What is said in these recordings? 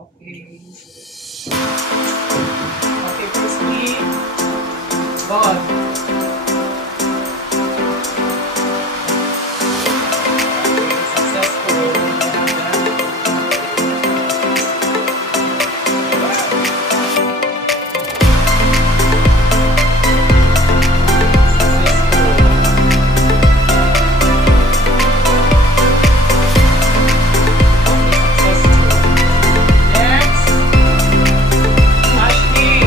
Okay. Okay, proceed. God. Successful. Next, Ashley.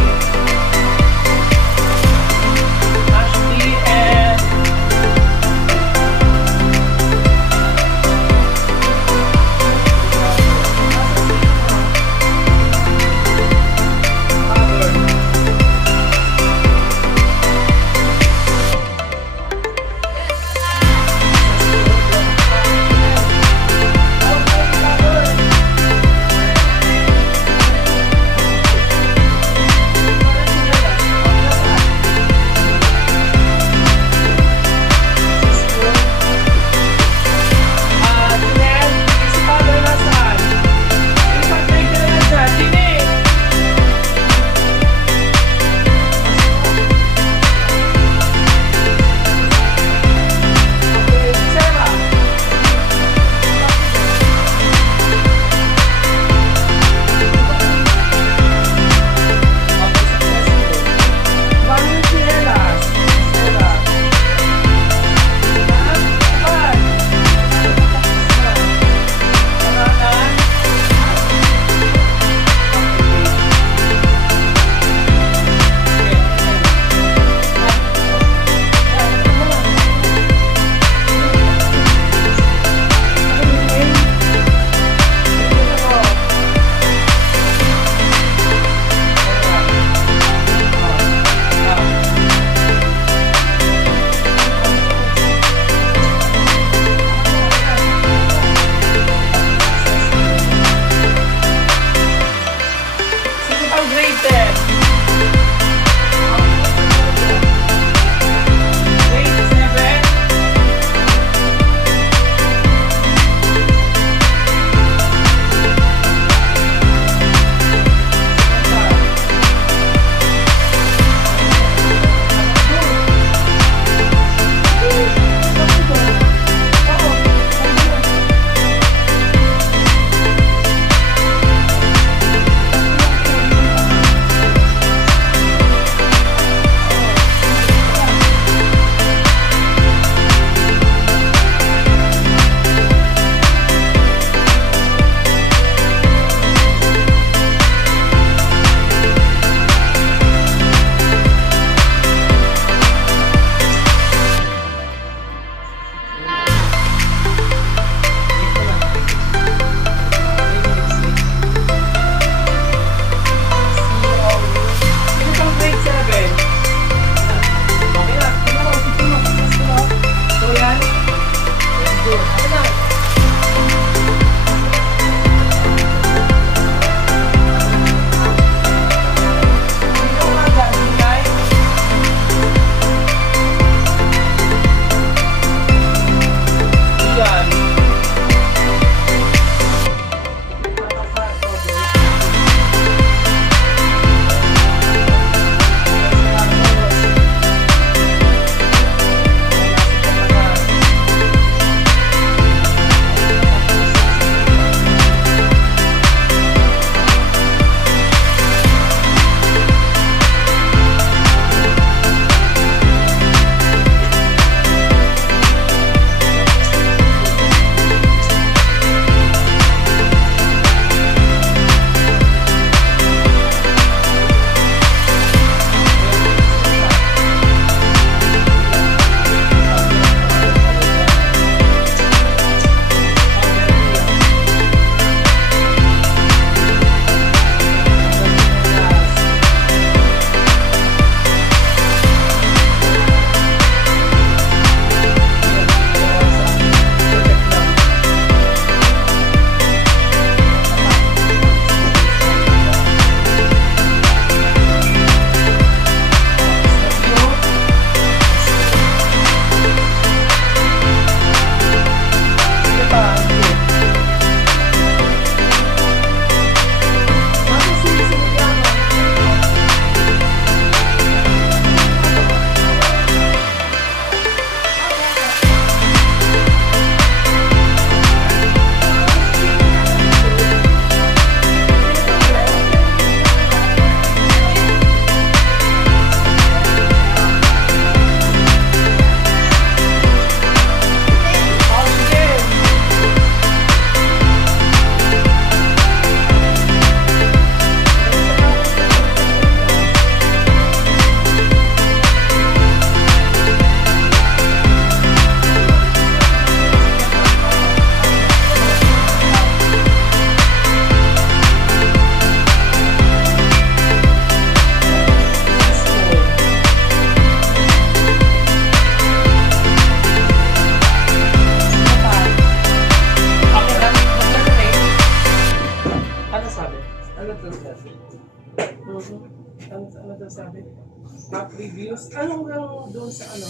Ano to sabi? Ano to sabi? Top reviews? Anong lang doon sa ano?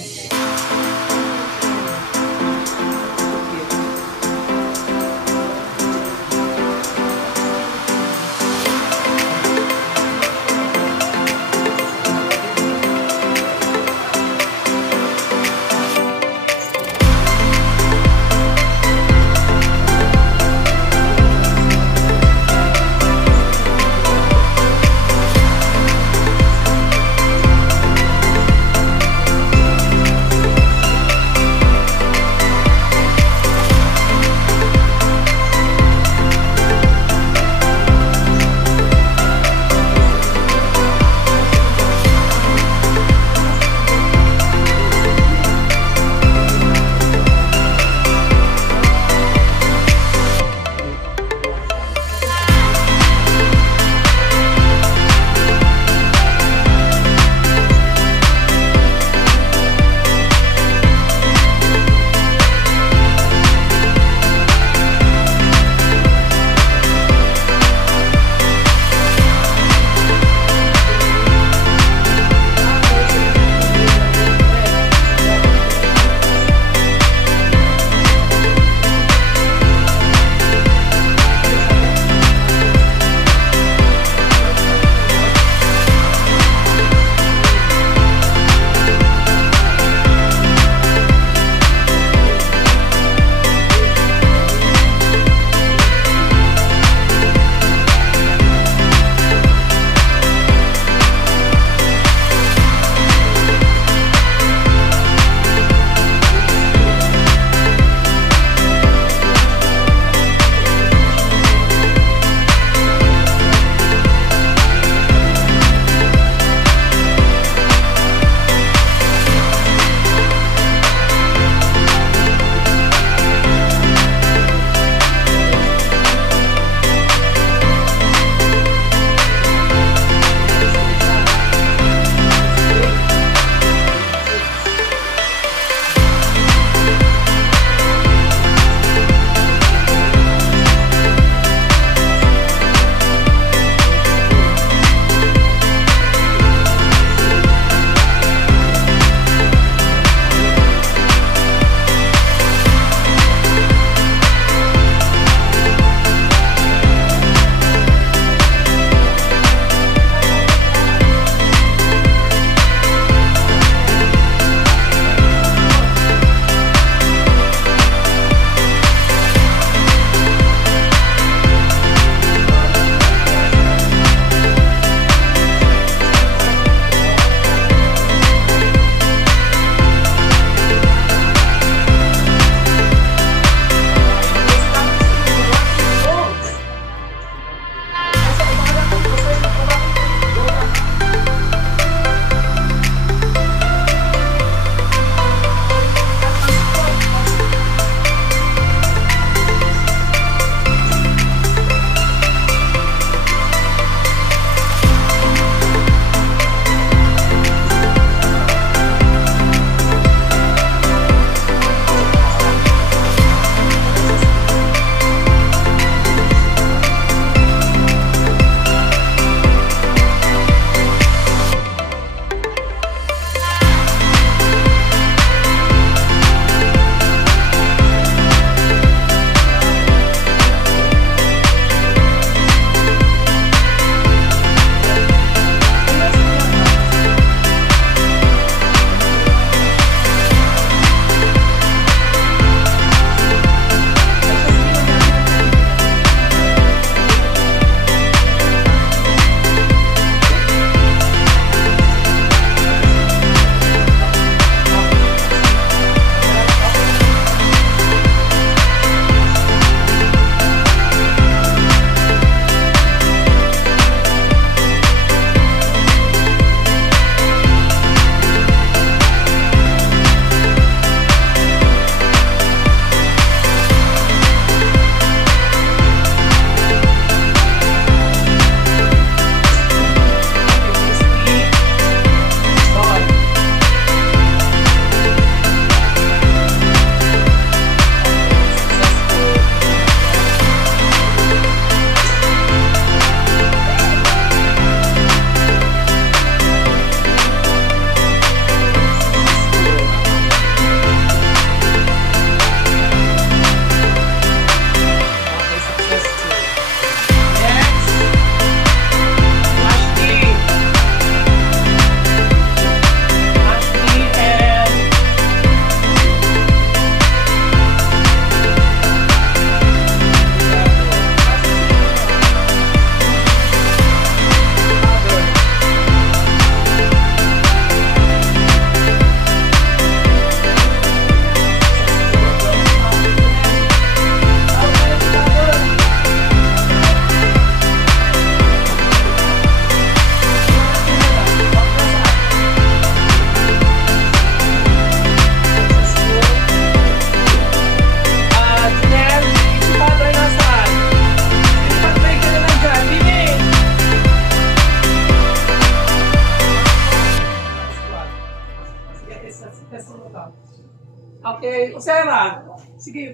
Okay, Sarah. Sige,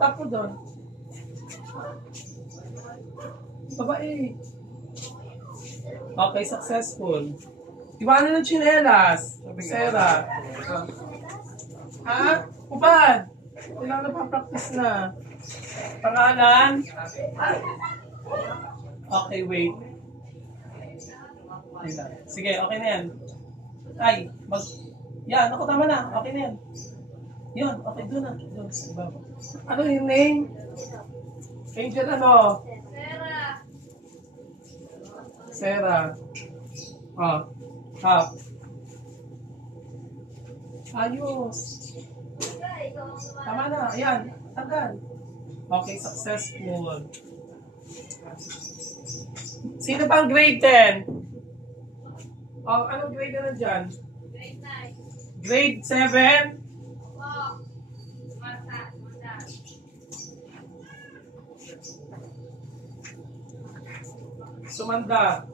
tap mo doon. Babae. Okay, successful. Iwanan ng tsinelas. Sarah. Ha? Upad. Kailangan na pa-practice na. Pangalan? Okay, wait. Sige, okay na yan. Ay, yan, ako tama na. Okay na yan. Yun, okay, doon na. Doon, sa ibaba. Ano yung name? Angel ano? Sarah. Oh, half. Ayos. Tama na, ayan. Tanggal. Okay, successful. Sino pang grade 10? Oh, anong grade na dyan? Grade 9. Grade 7? Sumanda.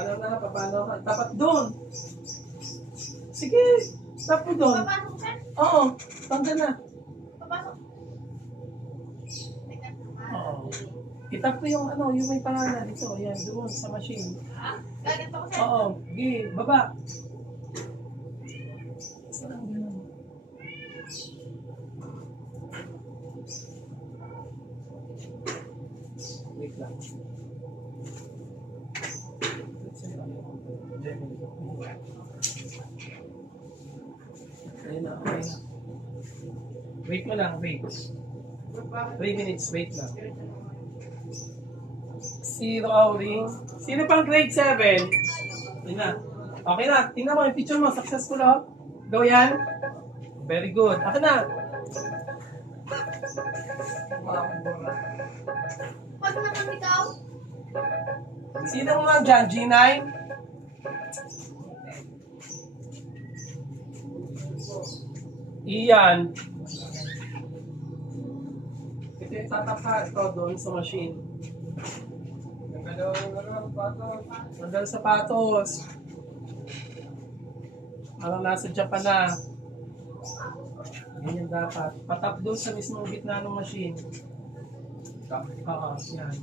Alam na, paano ka? Tapat doon. Sige, tap mo doon. Papasok siya? Oo, tanggal na. Papasok. Oo. Itap mo yung ano, yung may pangalan. Ito, yan, doon sa machine. Gaganto ko siya. Oo, sige, baba. Saan ganun? Wait lang. Ayun na, okay na. Wait mo lang, wait. 3 minutes, wait lang. Zero outing. Sino pang grade 7? Ayun na. Okay na, tingnan mo yung picture mo, successful oh. Go yan. Very good. Ako na. Pag naman ikaw, Sino mo lang dyan? G9? Iyan. Ito yung tatapa. Ito doon sa machine. Nandang sapatos. Parang nasa Japan na. Ganyan dapat. Patap doon sa mismong gitna ng machine. Oo, yan.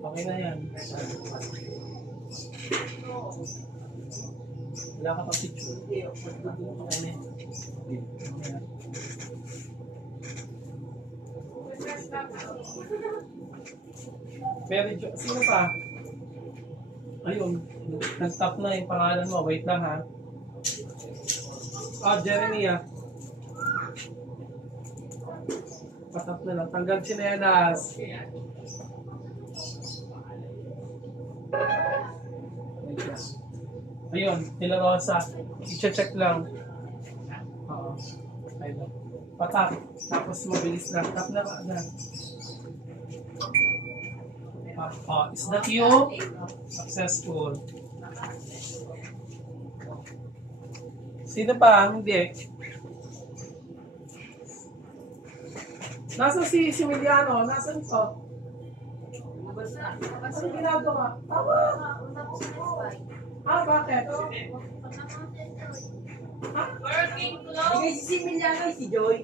Okay na yan. Wala ka pa picture. Okay na yan. Very good. Sino pa? Ayun. Nag-stop na yung pangalan mo. Wait lang ha. Oh, Jeremy ah. Patap na lang. Tanggal tsinelas. Ayun, Tila Rosa. I-check lang. Oo. Ayun. Patap. Tapos mabilis lang. Tap na ka agad. Oh, is that you? Successful. Sino pa? Hindi. Nasaan si Emiliano? Nasaan to? Ano ginagawa? Tawa! Ah, bakit? working clothes. Hindi si Emiliano, si Joy.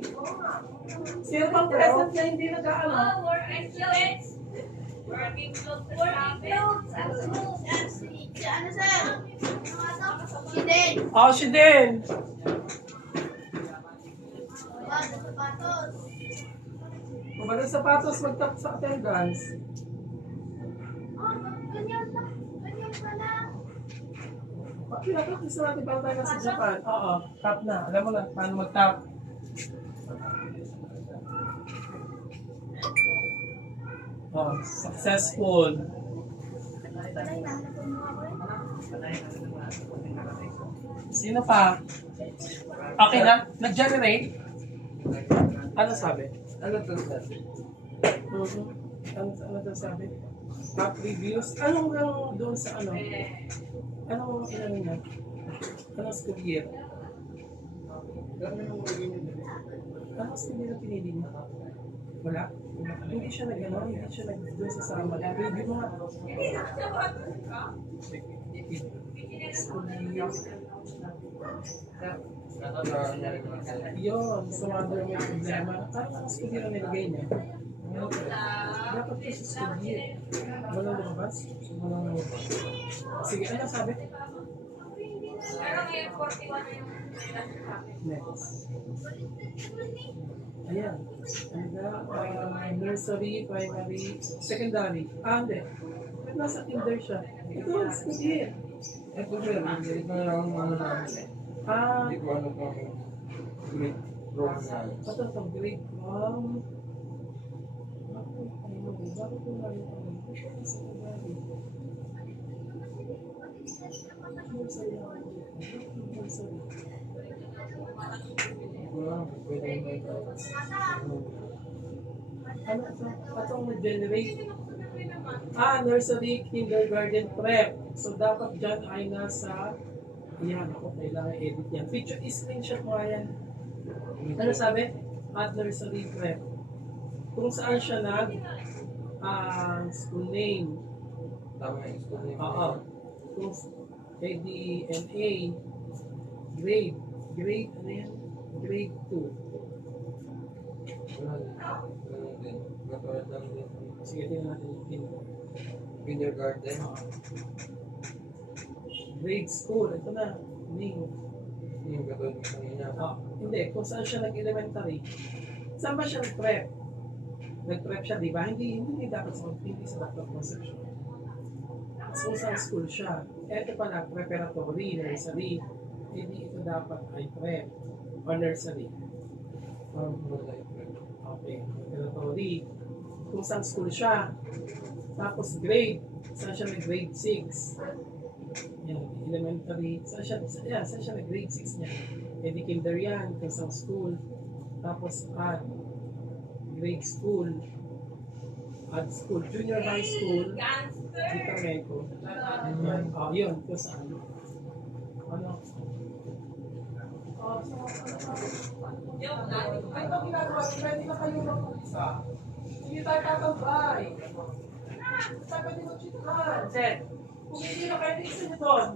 Sino pang present na hindi nag-ano? Working clothes. Working clothes. Working clothes. Ang clothes. Ano sir? Si Den. Oh, si din. Sapatos. Kung ba ng sapatos, magtap sa attendance. Ganyan na. Ganyan pala. Pinapractice natin para tayo nasa Japan. Oo, tap na. Alam mo na, paano mag-tap. Oh, successful. Sino pa? Okay na? Nag-generate? Ano sabi? Ano to, sir? Ano daw sabi? Top reviews? Anong lang doon sa ano? Anong ilan niya? Anong school year? Anong school year na pinili niya? Wala? Hindi siya nag-ano? Hindi siya nag-doon sa sama. Review mo nga. School year. Yun, so wonder may problema. Parang ang school year ang nilagay niya. Dapat ko sa school year. Walang lumabas? Walang lumabas. Sige, ano sabi? Pero ngayon, 41 na yung Next. Ayan. Nursery, primary, secondary. Hindi. Nasa kinder siya. Ito, school year. Ito sir, hindi ko lang ano namin eh. Hindi ko ano kung grade wrong na. Ito, grade 1. Bakit ko na rin ano? Secondary. Nursery. Nursery. Hindi ko lang, pwede mo ito. Ano ito? Itong generate. Nursery, kindergarten, prep. So, dapat dyan ay nasa, yan, ako kailangan edit yan. Picture, screenshot mo nga yan. Ano sabi? Nursery, prep. Kung saan siya school name. Tama yung school name. Oo. Kung ADNA, grade, ano yan? Grade 2. Ganun din. Matulad lang din. Sige, tingnan natin yung kinder. Kindergarten. Grade school, ito na. Name. Yung katulad mo kanina. Hindi, kung saan siya nag-elementary. Saan ba siya nag-prep? Nag-prep siya, di ba? Hindi dapat hindi sa dapat conception. So, saan school siya? Ito pala, preparatory, nursery. Hindi ito dapat ay prep or nursery. Okay, preparatory. Kung saan school siya. Tapos grade. Saan siya nag-grade 6? Yan, elementary. Saan siya nag-grade 6 niya? Di kinder yan, kung saan school. Tapos grade school. Add school. Junior high school. Dito Meco. Yan. Yun. Kung saan. Ano? Ano ginagawa? Pwede na kayo mag-isa. Hindi tayo tatambay. Sabi ni Mochituhan. Sen, kung hindi na kayo isa niyo doon.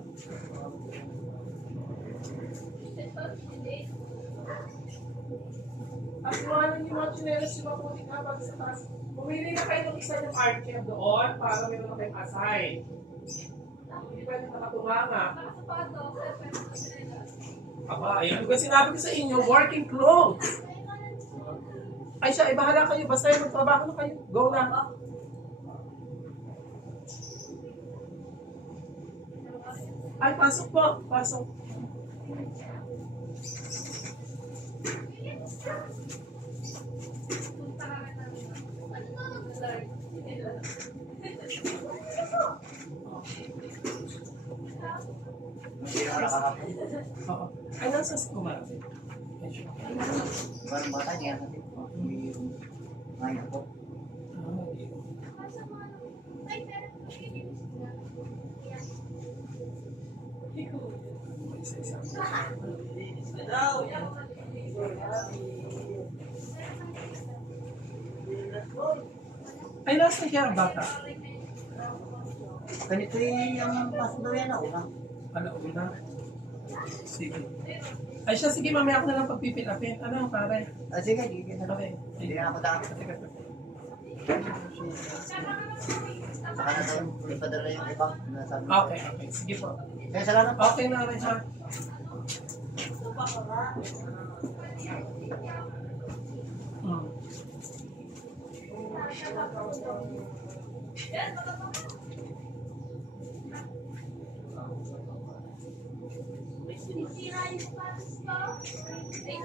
At iwanan yung mga chinelas yung maputik na pag sa taas. Pumili na kayo ng isa yung archive doon para meron na kayong assign. Hindi pwede nakatumanga. Ayan ko sinabi ko sa inyo, working clothes. Ay siya, bahala kayo. Basta yung magtrabaho na kayo. Go na. Ay, pasok po. Pasok. Oo. Ay, nasa kumarapin. Barang bata niya nanti ngayon po. Ay, nasa kaya ang bata? Ganito yung pasok daw yan ako na. Ano, una? Sige. Ay siya, sige, mamaya ako na lang pagpipilapin. Ano, pare? Sige, hindi na. Okay. Hindi na ako dapat. Saka na tayo ipadala yung iba. Nasabi. Okay, okay. Sige po. Kaya salamat po. Okay na rin siya. Sisira yung patas ko. Ay,